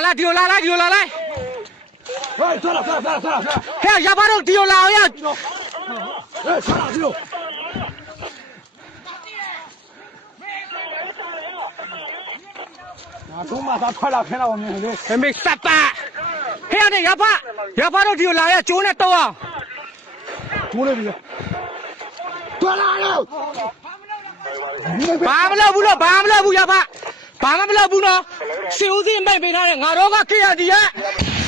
来，丢来，丢来，来。哎，算了，嘿，哑巴都丢了呀！哎，算了，丢。啊，中马他快了，看到我们的。还没杀吧？嘿呀，这哑巴都丢了呀，酒呢多啊！中了这个。断了。ဘာမလုပ်ဘူးလို့ဘာမလုပ်ဘူးရဖဘာမှမလုပ်ဘူးနော်စေဦးစီးမိတ်ပေးထားတယ်ငါတို့က KND ရဲ့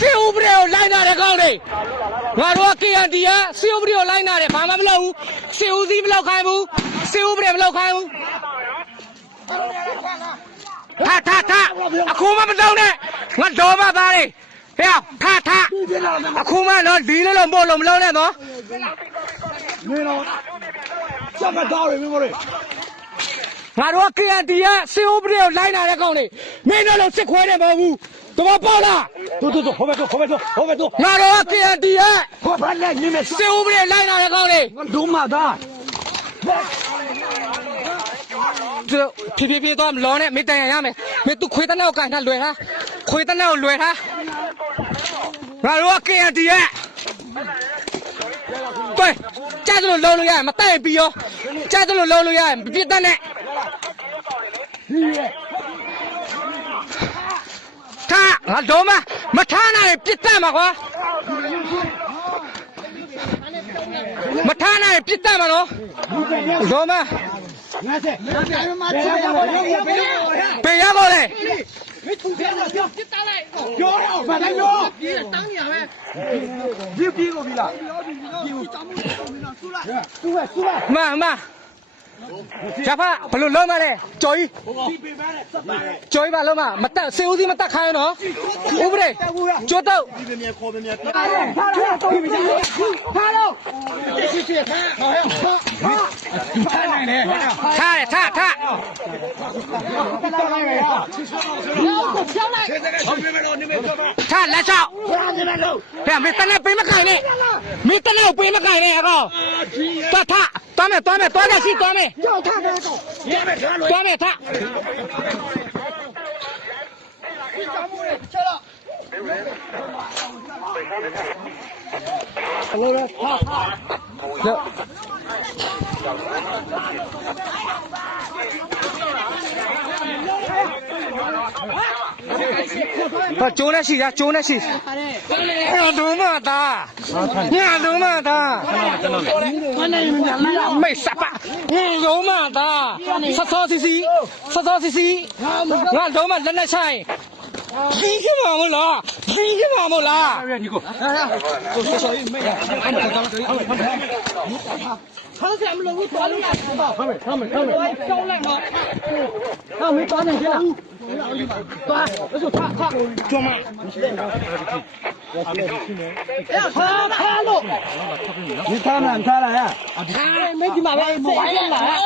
စေဦးပရေကိုလိုက်လာတဲ့ကောင်းတွေငါတို့က KND ရဲ့စေဦးပရေကိုလိုက်လာတယ်ဘာမှမလုပ်ဘူးစေဦးစီးမလုပ်ခိုင်းဘူးစေဦးပရေမလုပ်ခိုင်းဘူးထအခုမှမလုပ်နဲ့ငါတော်မသားလေးဟဲ့ထအခုမှနော်ဒီလိုလို့မို့လို့မလုပ်နဲ့နော် 没了。这个道理没没。ငါတို့က KND ရဲ့စေဦးပရေကိုလိုက်လာတဲ့ကောင်းတွေမင်းတို့လုံးစစ်ခွဲတယ်မဟုတ်ဘူးတော်ပေါက်လား 走，后面走。 ငါတို့က KND ရဲ့ 我把那你们 စေဦးပရေလိုက်လာတဲ့ကောင်းတွေ 我中马的。ဖြည်းသွားမလောနဲ့မင်းတန်ရရမယ်မင်းသူခွေးတနက်ကိုကန်ထားလွယ်ထားခွေးတနက်ကိုလွယ်ထားငါတို့က KND ရဲ့对ကြားသလိုလုံးလို့ရမတိုက်ပြီးရောကြားသလိုလုံးလို့ရမပြစ်တတ်နဲ့ထားငါတော့မထားနိုင်ပြစ်တတ်မှာကွာမထားနိုင်ပြစ်တတ်မှာနော်တော့မပေးရပါလေ没出钱了，别打来，别了，快点别！别当你呗，别我别了，输了，မရဖဘလို့လုံးမလဲကြော်ကြီးကြော်ကြီးပါလုံးမတက်စေဦးစီးမတက်ခိုင်းနော်ဥပဒေကျွတ်တော့ထားလက်ချောက်ဟဲ့မင်းတနဲ့ပေးမခိုင်းနဲ့မင်းတနဲ့ကိုပေးမခိုင်းနဲ့အကောသွားမယ်သွားကြရှိသွားမယ်သွားမယ်ထကျိုးနဲ့ရှိငါတို့မသားမိတ်စပါရုံးမသားဆောစီစီငါတို့မလက်နဲ့ဆိုင်ကြီးကမမလား你给我，小姨妹，他是俺们老多的，他们，招来吗？他没抓进去了，抓，那就抓，抓吗？他喽，你看了呀？他没去马来，没来。